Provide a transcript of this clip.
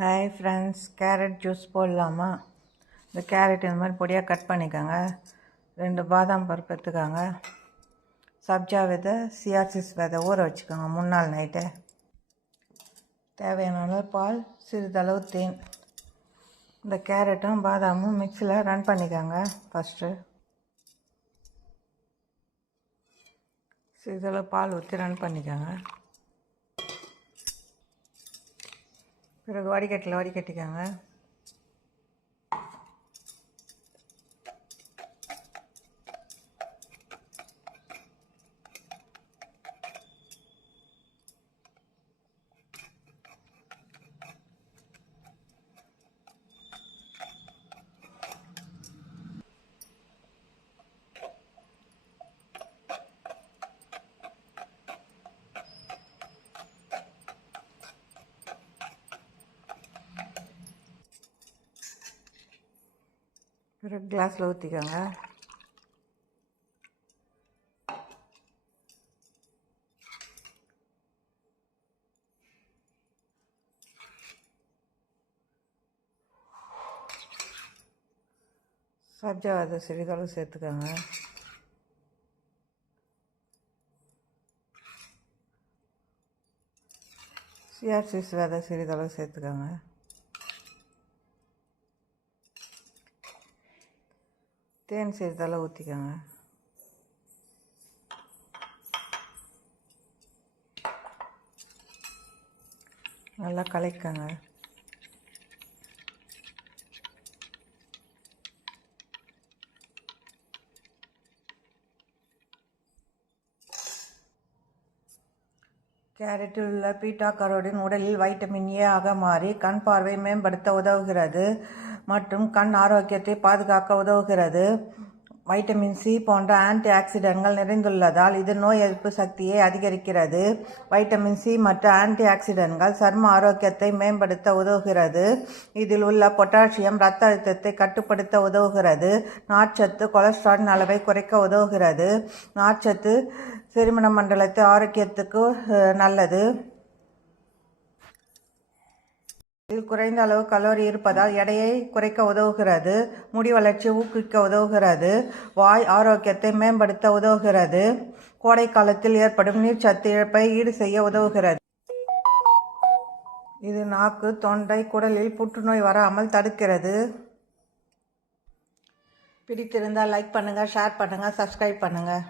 Hi friends, carrot juice போடலாமா? இந்த carrot இந்த மாதிரி பொடியாக கட் பண்ணிக்கோங்க. 2 பாதாம் பருப்பு எடுத்துக்கோங்க. சப்ஜா விதை, சியாசிஸ் விதை ஊற வச்சுக்கோங்க 3 நாள் நைட்டு. தேவையான அளவு பால், சிறிதளவு தேன். இந்த கேரட்டும் பாதாமும் மிக்சியில் ரன் பண்ணிக்கோங்க. ஃபஸ்ட்டு சிறிதளவு பால் ஊற்றி ரன் பண்ணிக்கோங்க. பிறகு வடிகட்டிக்கோங்க. பிறகு கிளாஸில் ஊற்றிக்கோங்க. சப்ஜா விதை சிறிதளவு சேர்த்துக்கோங்க. சியாசிஸ் விதை சிறிதளவு சேர்த்துக்கோங்க. தேன் சிறிதளவு ஊற்றிக்கோங்க. நல்லா கலக்கிக்கோங்க. கேரட்டில் உள்ள பீட்டா கரோடின் உடலில் வைட்டமின் ஏ ஆக மாறி கண் பார்வை மேம்படுத்த உதவுகிறது மற்றும் கண் ஆரோக்கியத்தை பாதுகாக்க உதவுகிறது. வைட்டமின் சி போன்ற ஆன்டி ஆக்சிடென்ட்கள் நிறைந்துள்ளதால் இது நோய் எதிர்ப்பு சக்தியை அதிகரிக்கிறது. வைட்டமின் சி மற்றும் ஆன்டி ஆக்சிடென்ட்கள் சர்ம ஆரோக்கியத்தை மேம்படுத்த உதவுகிறது. இதில் உள்ள பொட்டாசியம் இரத்த அழுத்தத்தை கட்டுப்படுத்த உதவுகிறது. நார்ச்சத்து கொலஸ்ட்ராலின் அளவை குறைக்க உதவுகிறது. நார்ச்சத்து செரிமான மண்டலத்தை ஆரோக்கியத்துக்கு நல்லது. இதில் குறைந்த அளவு கலோரி இருப்பதால் எடையை குறைக்க உதவுகிறது. முடி வளர்ச்சி ஊக்குவிக்க உதவுகிறது. வாய் ஆரோக்கியத்தை மேம்படுத்த உதவுகிறது. கோடை காலத்தில் ஏற்படும் நீர்ச்சத்து இழப்பை ஈடு செய்ய உதவுகிறது. இது நாக்கு, தொண்டை, குடலில் புற்றுநோய் வராமல் தடுக்கிறது. பிடித்திருந்தால் லைக் பண்ணுங்கள், ஷேர் பண்ணுங்கள், சப்ஸ்கிரைப் பண்ணுங்கள்.